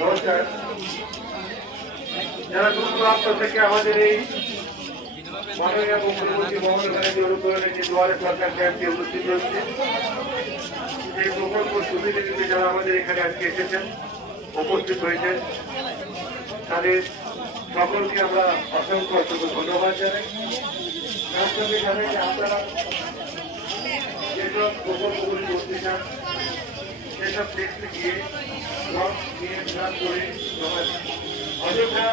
নমস্কার। যারা দূর দূরান্ত থেকে আমাদের এই মাননীয় মুখ্যমন্ত্রী মমতা ব্যানার্জির অনুপ্রেরণে যে দুয়ারে সরকার ক্যাম্পে উপস্থিত হচ্ছে, এই প্রকল্প সুবিধা নিতে যারা আমাদের এখানে আজকে এসেছেন, উপস্থিত হয়েছেন, তাদের সকলকে আমরা অসংখ্য অসংখ্য ধন্যবাদ জানাই। তার সঙ্গে জানাই যে আপনারা যেসব প্রকল্পগুলি করতে চান সেসব দেখতে গিয়ে নিয়ে কাজ করে অযথা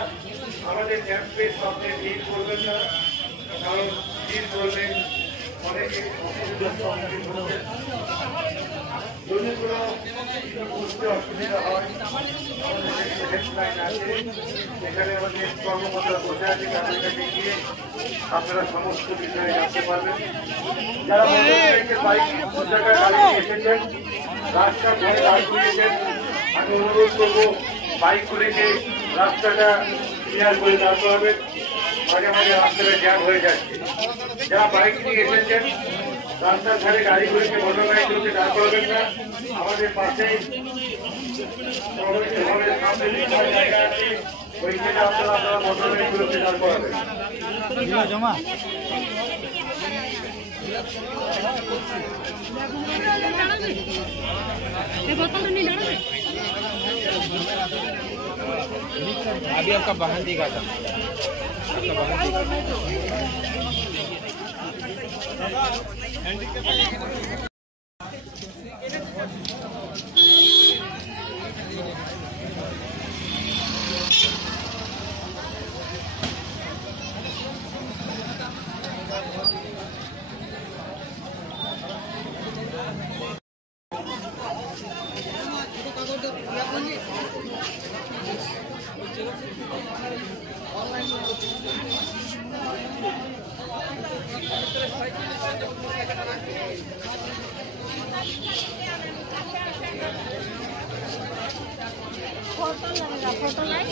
আমাদের ক্যাম্পের সামনে ভিড় করবেন না, কারণ ভিড় করলে অনেকে অসুবিধার সম্মুখীন হচ্ছেন। যদি কোনো বুঝতে অসুবিধা হয় আমাদের হেল্পলাইন আছে, এখানে আমাদের কর্মকর্তা বসে আছে, তাদের কাছে গিয়ে আপনারা সমস্ত বিষয়ে জানতে পারবেন। যারা বাইক জায়গায় দাঁড়িয়ে এসেছেন, রাস্তা ধরে দাঁড় করিয়েছেন, আমি অনুরোধ করবো বাইকগুলিকে রাস্তাটা ক্লিয়ার করে দাঁড় করাবেন। মাঝে মাঝে রাস্তাটা জ্যাম হয়ে যাচ্ছে। যারা বাইক নিয়ে এসেছেন, রাস্তার ধারে গাড়িগুলিকে মোটর গাড়িগুলোকে দাঁড় করাবেন না। আমাদের পাশে সামনে জায়গা আছে, ওইখানে আপনারা মোটর গাড়িগুলোকে দাঁড় করাবেন। জমা अभी आपका वाहन दिखा था, आपका वाहन फोटो लाइन